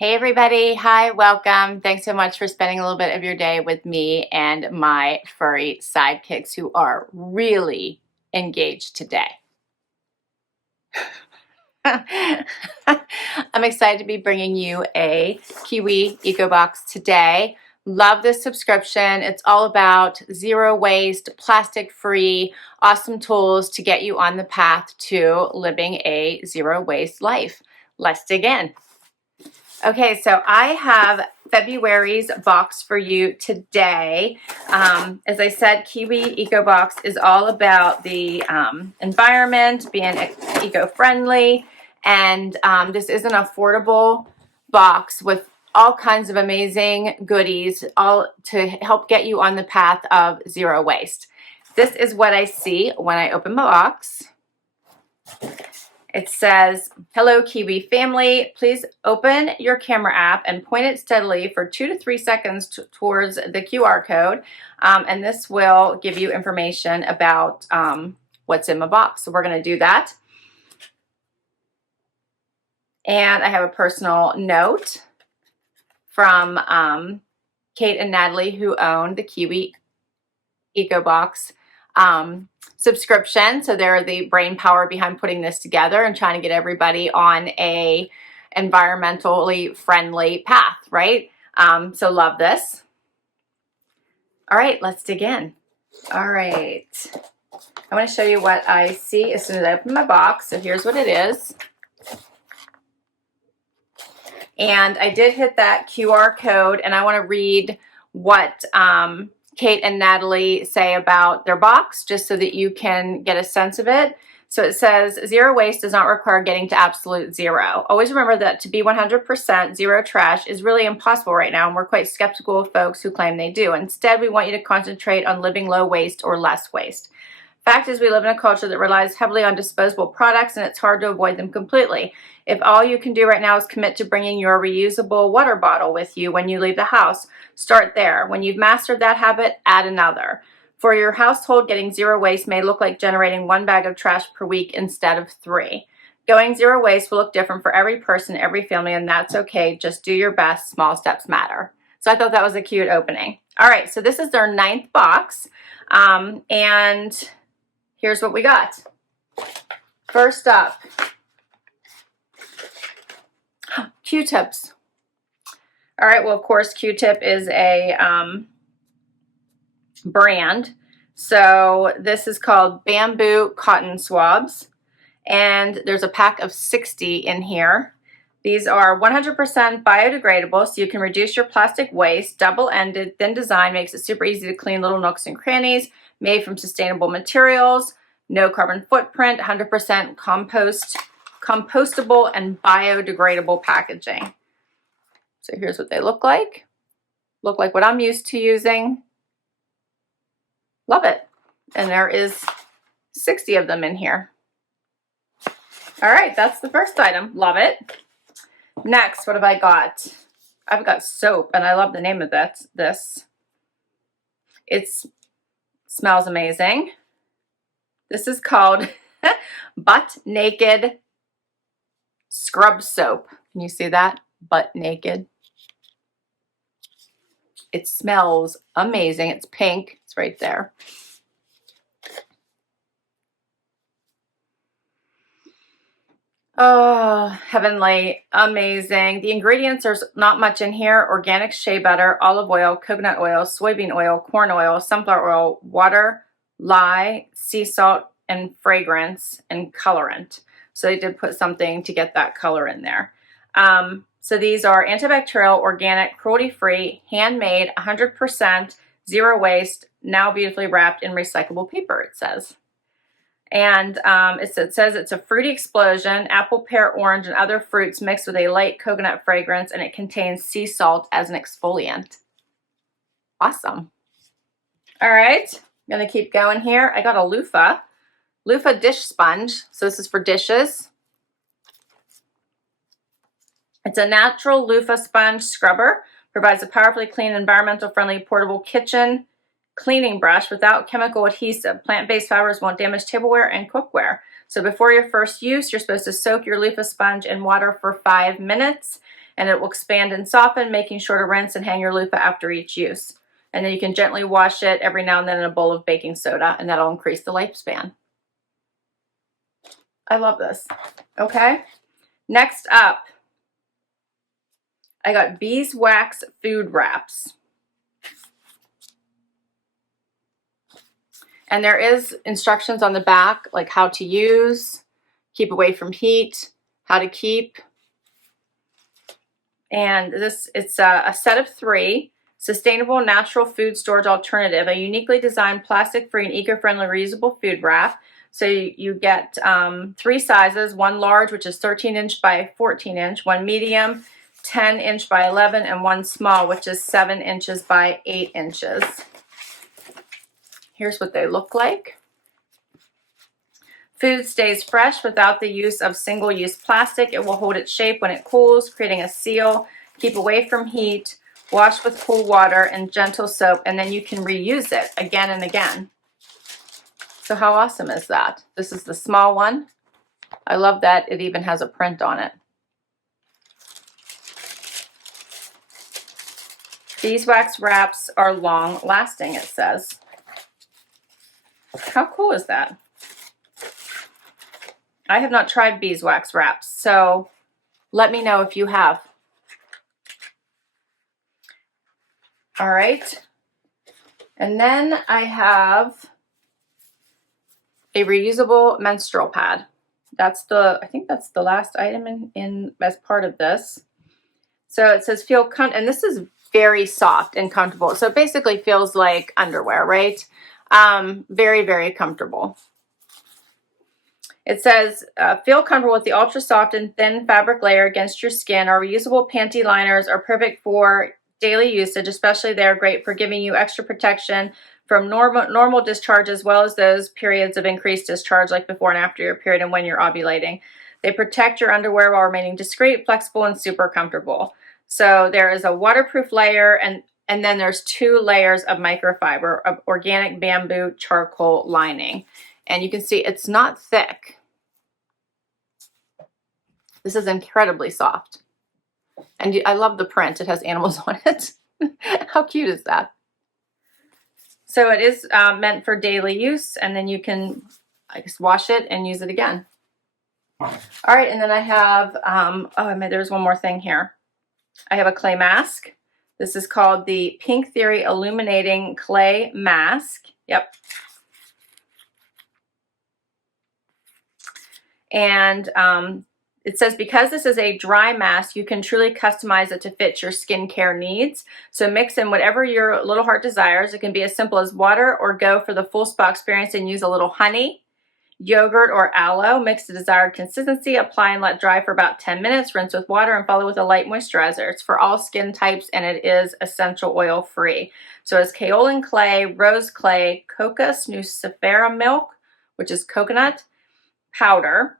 Hey everybody, hi, welcome. Thanks so much for spending a little bit of your day with me and my furry sidekicks who are really engaged today. I'm excited to be bringing you a Kiwi Eco Box today. Love this subscription. It's all about zero waste, plastic free, awesome tools to get you on the path to living a zero waste life. Let's dig in. Okay, so I have February's box for you today. As I said, Kiwi Eco Box is all about the environment, being eco-friendly, and this is an affordable box with all kinds of amazing goodies, all to help get you on the path of zero waste. This is what I see when I open my box. It says, "Hello Kiwi family, please open your camera app and point it steadily for 2 to 3 seconds towards the QR code, and this will give you information about what's in my box." So we're going to do that. And I have a personal note from Kate and Natalie, who own the Kiwi Eco Box subscription. So they're the brain power behind putting this together and trying to get everybody on a environmentally friendly path, right? So love this. All right, let's dig in. All right, I want to show you what I see as soon as I open my box. So here's what it is. And I did hit that QR code, and I want to read what Kate and Natalie say about their box, just so that you can get a sense of it. So it says, "Zero waste does not require getting to absolute zero. Always remember that to be 100% zero trash is really impossible right now, and we're quite skeptical of folks who claim they do. Instead, we want you to concentrate on living low waste or less waste. Fact is, we live in a culture that relies heavily on disposable products, and it's hard to avoid them completely. If all you can do right now is commit to bringing your reusable water bottle with you when you leave the house, start there. When you've mastered that habit, add another. For your household, getting zero waste may look like generating 1 bag of trash per week instead of 3. Going zero waste will look different for every person, every family, and that's okay. Just do your best. Small steps matter." So I thought that was a cute opening. All right, so this is their 9th box, and here's what we got. First up, Q-tips. All right, well, of course, Q-tip is a brand. So this is called Bamboo Cotton Swabs, and there's a pack of 60 in here. These are 100% biodegradable, so you can reduce your plastic waste. Double-ended, thin design makes it super easy to clean little nooks and crannies. Made from sustainable materials, no carbon footprint, 100% compostable and biodegradable packaging. So here's what they look like. Look like what I'm used to using. Love it. And there is 60 of them in here. All right, that's the first item. Love it. Next, what have I got? I've got soap, and I love the name of this. It smells amazing. This is called Butt Naked Scrub Soap. Can you see that? Butt naked. It smells amazing. It's pink. It's right there. Oh, heavenly, amazing. The ingredients, there's not much in here. Organic shea butter, olive oil, coconut oil, soybean oil, corn oil, sunflower oil, water, lye, sea salt, and fragrance and colorant. So they did put something to get that color in there. So these are antibacterial, organic, cruelty-free, handmade, 100%, zero waste, now beautifully wrapped in recyclable paper, it says. And it says it's a fruity explosion, apple, pear, orange, and other fruits mixed with a light coconut fragrance, and it contains sea salt as an exfoliant. Awesome. All right, I'm going to keep going here. I got a Loofah dish sponge. So this is for dishes. It's a natural loofah sponge scrubber. Provides a powerfully clean, environmental friendly, portable kitchen cleaning brush without chemical adhesive. Plant-based fibers won't damage tableware and cookware. So before your first use, you're supposed to soak your loofah sponge in water for 5 minutes. and it will expand and soften, making sure to rinse and hang your loofah after each use. And then you can gently wash it every now and then in a bowl of baking soda, and that'll increase the lifespan. I love this. Okay, next up, I got Beeswax food wraps. And there is instructions on the back, like how to use, keep away from heat, how to keep. And it's a set of 3. Sustainable natural food storage alternative, a uniquely designed plastic-free and eco-friendly reusable food wrap. So you get 3 sizes, one large, which is 13 inch by 14 inch, one medium, 10 inch by 11, and one small, which is 7 inches by 8 inches. Here's what they look like. Food stays fresh without the use of single-use plastic. It will hold its shape when it cools, creating a seal. Keep away from heat. Wash with cool water and gentle soap, and then you can reuse it again and again. So how awesome is that? This is the small one. I love that it even has a print on it. Beeswax wraps are long lasting, it says. How cool is that? I have not tried beeswax wraps, so let me know if you have. All right. And then I have a reusable menstrual pad. I think that's the last item in as part of this. So it says and this is very soft and comfortable. So it basically feels like underwear, right? Very, very comfortable. It says, feel comfortable with the ultra soft and thin fabric layer against your skin. Our reusable panty liners are perfect for daily usage, especially they're great for giving you extra protection from normal discharge, as well as those periods of increased discharge like before and after your period and when you're ovulating. They protect your underwear while remaining discreet, flexible, and super comfortable. So there is a waterproof layer, and then there's 2 layers of microfiber of organic bamboo charcoal lining. And you can see it's not thick. This is incredibly soft. And I love the print. It has animals on it. How cute is that? So it is meant for daily use, and then you can, I guess, wash it and use it again. All right, and then I have, there's one more thing here. I have a clay mask. This is called the Pink Theory Illuminating Clay Mask. Yep. And it says, because this is a dry mask, you can truly customize it to fit your skincare needs. So mix in whatever your little heart desires. It can be as simple as water, or go for the full spa experience and use a little honey, yogurt, or aloe. Mix the desired consistency, apply and let dry for about 10 minutes. Rinse with water and follow with a light moisturizer. It's for all skin types, and it is essential oil free. So it's kaolin clay, rose clay, cocos nucifera milk, which is coconut powder,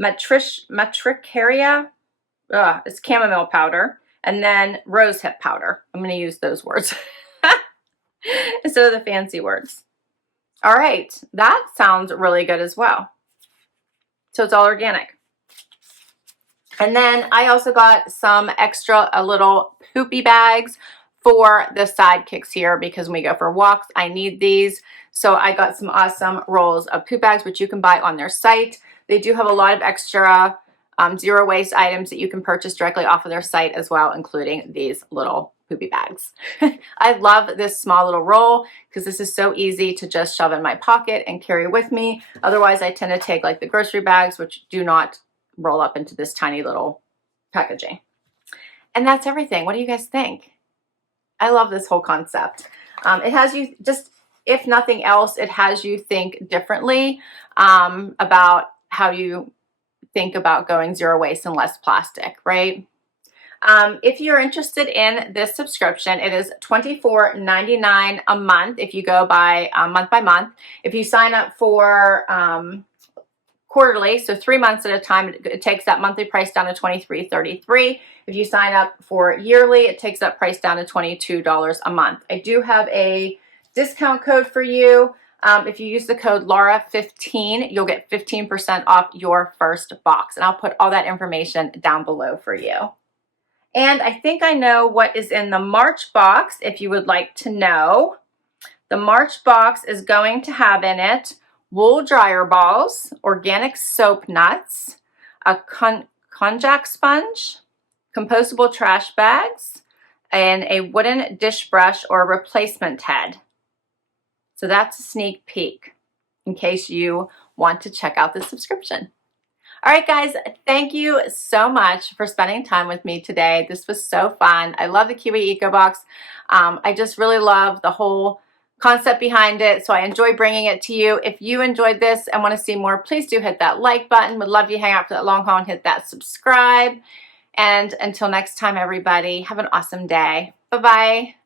matricaria, it's chamomile powder, and then rosehip powder. I'm going to use those words instead of the fancy words. All right, that sounds really good as well. So it's all organic. And then I also got some extra little poopy bags for the sidekicks here, because when we go for walks, I need these. So I got some awesome rolls of poop bags, which you can buy on their site. They do have a lot of extra zero waste items that you can purchase directly off of their site as well, including these little poopy bags. I love this small little roll because this is so easy to just shove in my pocket and carry with me. Otherwise, I tend to take like the grocery bags, which do not roll up into this tiny little packaging. And that's everything. What do you guys think? I love this whole concept. It has you just, if nothing else, it has you think differently about how you think about going zero waste and less plastic, right? If you're interested in this subscription, it is $24.99 a month if you go by month. If you sign up for quarterly, so 3 months at a time, it takes that monthly price down to $23.33. If you sign up for yearly, it takes that price down to $22 a month. I do have a discount code for you. If you use the code Laura15, you'll get 15% off your first box. And I'll put all that information down below for you. And I think I know what is in the March box, if you would like to know. The March box is going to have in it wool dryer balls, organic soap nuts, a konjac sponge, compostable trash bags, and a wooden dish brush or replacement head. So that's a sneak peek in case you want to check out the subscription. All right, guys, thank you so much for spending time with me today. This was so fun. I love the Kiwi Eco Box. I just really love the whole concept behind it, so I enjoy bringing it to you. If you enjoyed this and want to see more, please do hit that like button. Would love you to hang out for that long haul and hit that subscribe. And until next time, everybody, have an awesome day. Bye-bye.